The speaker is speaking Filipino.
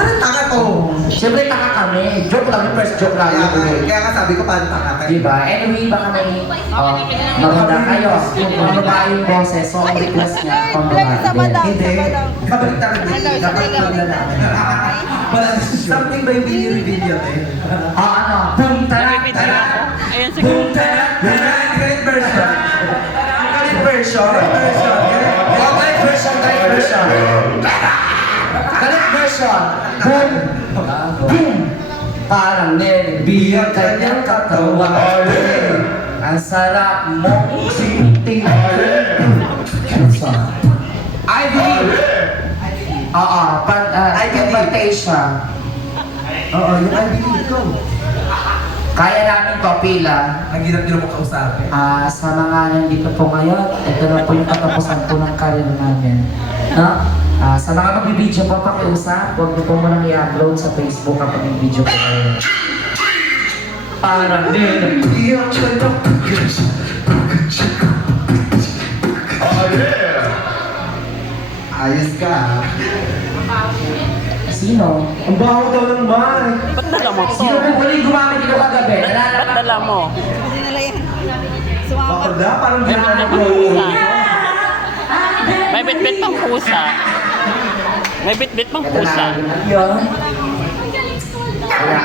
Parang taka to. Siyempre taka kami. Joke lang, yung first joke lang. Kaya nga sabi ko parang taka ka. Diba? Anyway, baka may maganda kayo. Kung babae yung boses, so ang request niya, kung babae. Hindi. Kabalik na rin. Dapat maglalaki. Something ba yung bini-reveal yun eh? Ano? Boom, tara, tara. Ayan si Boom, tara, tara. Great version. Galit version. Oh, galit version, galit version. Galit version. Boom. Boom. Parang nerbiya kanyang katawan. Ang sarap mong isiting. Ivy. Oo, invitation. Oo, yung IBD ko. Kaya namin to pila. Ang hirap-hirap mo kausapin. Sa mga nandito po ngayon, ito na po yung katapusan po ng career namin. No? Sa mga magbibideo po pakiusap, huwag niyo po munang i-upload sa Facebook kapag yung video po kayo. Parang din. Ayos ka. Sino? Ang baho daw ng mic. Ba't dala mo to? Sino po huling gumamit dito kagabi? Ba't dala mo? Bakit na? Parang May ginagawa bitbit ko. pang pusa. May bitbit pang pusa. May bitbit pang Ito pusa. na. Yun. Kaya,